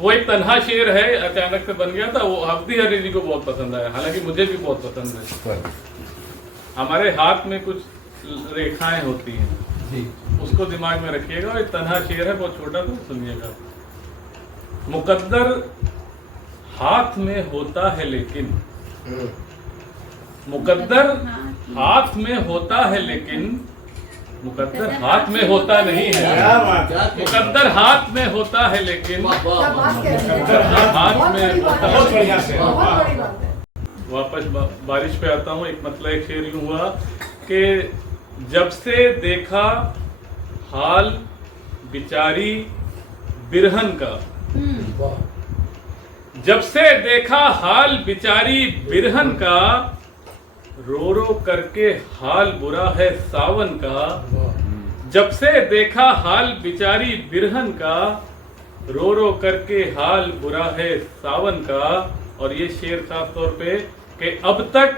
वो एक तन्हा शेर है, अचानक से बन गया था। वो हफ्ती हरी जी को बहुत पसंद आया, हालांकि मुझे भी बहुत पसंद है। हमारे हाथ में कुछ रेखाएं होती हैं जी, उसको दिमाग में रखिएगा। एक तन्हा शेर है, बहुत छोटा, तो सुनिएगा। मुकद्दर हाथ में होता है लेकिन, मुकद्दर हाथ में होता है लेकिन मुकद्दर हाथ में होता नहीं है। मुकद्दर हाथ में होता है लेकिन मुकद्दर हाथ में होता है। वापस बारिश पे आता हूँ। एक मतलब एक शेर यूं हुआ कि जब से देखा हाल बिचारी बिरहन का, जब से देखा हाल बिचारी बिरहन का, रो रो करके हाल बुरा है सावन का। जब से देखा हाल बिचारी बिरहन का, रो रो करके हाल बुरा है सावन का। और ये शेर खास तौर पे कि अब तक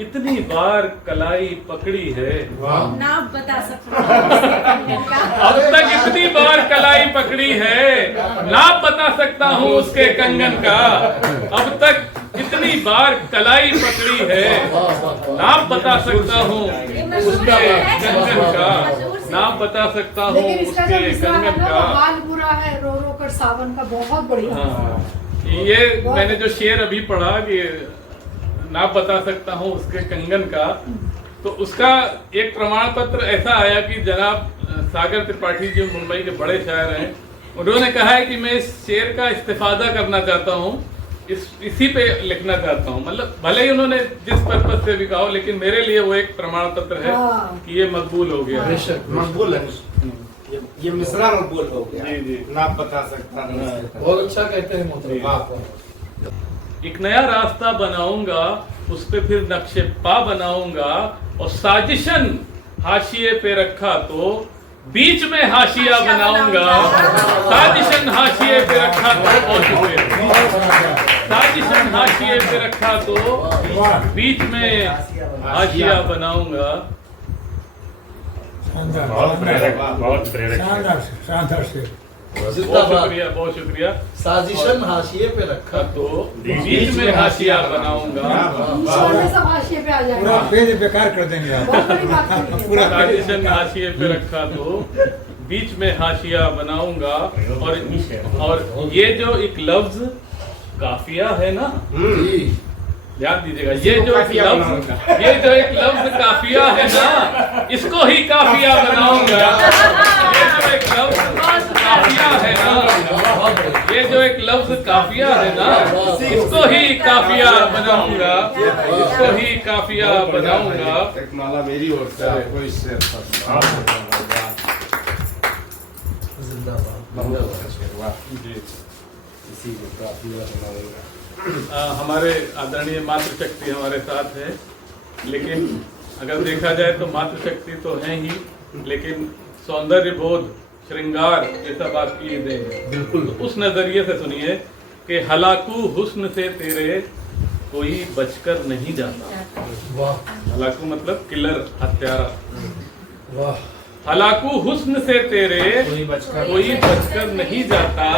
इतनी बार कलाई पकड़ी है, ना बता सकता। अब तक इतनी बार कलाई पकड़ी है, ना बता सकता हूँ उसके कंगन का। अब तक इतनी बार कलाई पकड़ी है, नाम बता सकता हूँ उसके कंगन का, नाम बता सकता हूँ उसके कंगन का। हाल बुरा है रो रो कर सावन का, बहुत बढ़िया। ये मैंने जो शेर अभी पढ़ा कि नाम बता सकता हूँ उसके कंगन का, तो उसका एक प्रमाण पत्र ऐसा आया कि जनाब सागर त्रिपाठी जो मुंबई के बड़े शायर हैं, उन्होंने कहा है कि मैं इस शेर का इस्तिफादा करना चाहता हूँ, इसी पे लिखना चाहता हूँ। मतलब भले ही उन्होंने जिस पर्पज से भी कहा हो, लेकिन मेरे लिए वो एक प्रमाण पत्र है कि ये मकबूल हो गया। मकबूल है, ये मिसरा मकबूल हो गया। जी जी, ना बता सकता। बहुत अच्छा कहते हैं मोहतरम। एक नया रास्ता बनाऊंगा, उस पे फिर नक्शे पा बनाऊंगा, और साजिशन हाशिए पे रखा तो बीच में हाशिया बनाऊंगा। साजिशन हाशिए पे रखा तो, बहुत शुक्रिया। साजिशन हाशिए पे रखा तो बीच में हाशिया बनाऊंगा। बहुत प्रेरक, शानदार से। बहुत शुक्रिया, बहुत शुक्रिया। साजिशन हाशिए पे रखा तो बीच में हाशिया बनाऊंगा। सब हाशिए पे आ पूरा जाएगा। पेज बेकार कर देंगे आप। बहुत बड़ी बात है। पूरा साजिशन हाशिए पे रखा तो बीच में हाशिया बनाऊंगा। और ये जो एक लफ्ज काफिया है ना, ध्यान दीजिएगा, ये जो एक लफ्ज काफिया है ना, इसको ही काफिया बनाऊंगा। ये जो एक लफ्ज काफिया है ना, ये जो एक लफ्ज काफिया है ना, इसको ही काफिया बनाऊंगा, इसको ही काफिया बनाऊंगा। एक माला मेरी ओर से आपको इससे जी, इसी को काफिया बनाऊंगा। हमारे आदरणीय मातृशक्ति हमारे साथ है, लेकिन अगर देखा जाए तो मातृशक्ति तो है ही, लेकिन सौंदर्य बोध, श्रृंगार, ये सब आपकी देन है। बिल्कुल। तो उस नजरिए से सुनिए कि हलाकू हुस्न से तेरे कोई बचकर नहीं जाता। वाह हलाकू मतलब किलर, हत्यारा। वाह। हलाकू हुस्न से तेरे कोई बचकर कोई बचकर नहीं जाता,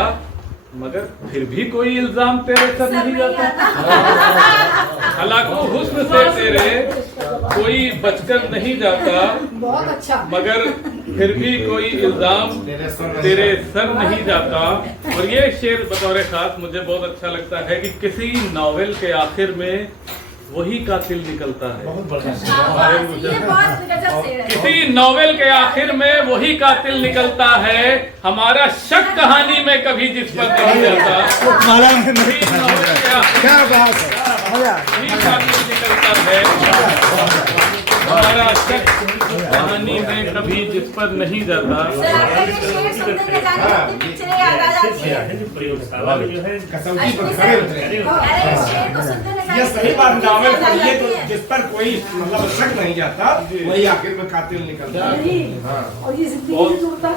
मगर फिर भी कोई इल्जाम तेरे सर नहीं जाता। हलाकू हुस्न से तेरे कोई बचकर नहीं जाता, बहुत अच्छा। मगर फिर भी कोई इल्जाम तेरे सर नहीं जाता। और ये शेर बतौर खास मुझे बहुत अच्छा लगता है कि किसी नॉवेल के आखिर में वही कातिल निकलता है। किसी नॉवेल के आखिर में वही कातिल निकलता है, हमारा शक कहानी में कभी जिस पर नहीं जाता। क्या बात है, वही कातिल निकलता है, हमारा शक कहानी में कभी जिस पर नहीं जाता। प्रयोगशाला में जो है कसम की खड़े उतरे। ये सही बात, नावल पढ़िए तो जिस पर कोई मतलब शक नहीं जाता, वही आखिर में कातिल निकलता है। और ये जिंदगी से जुड़ता है।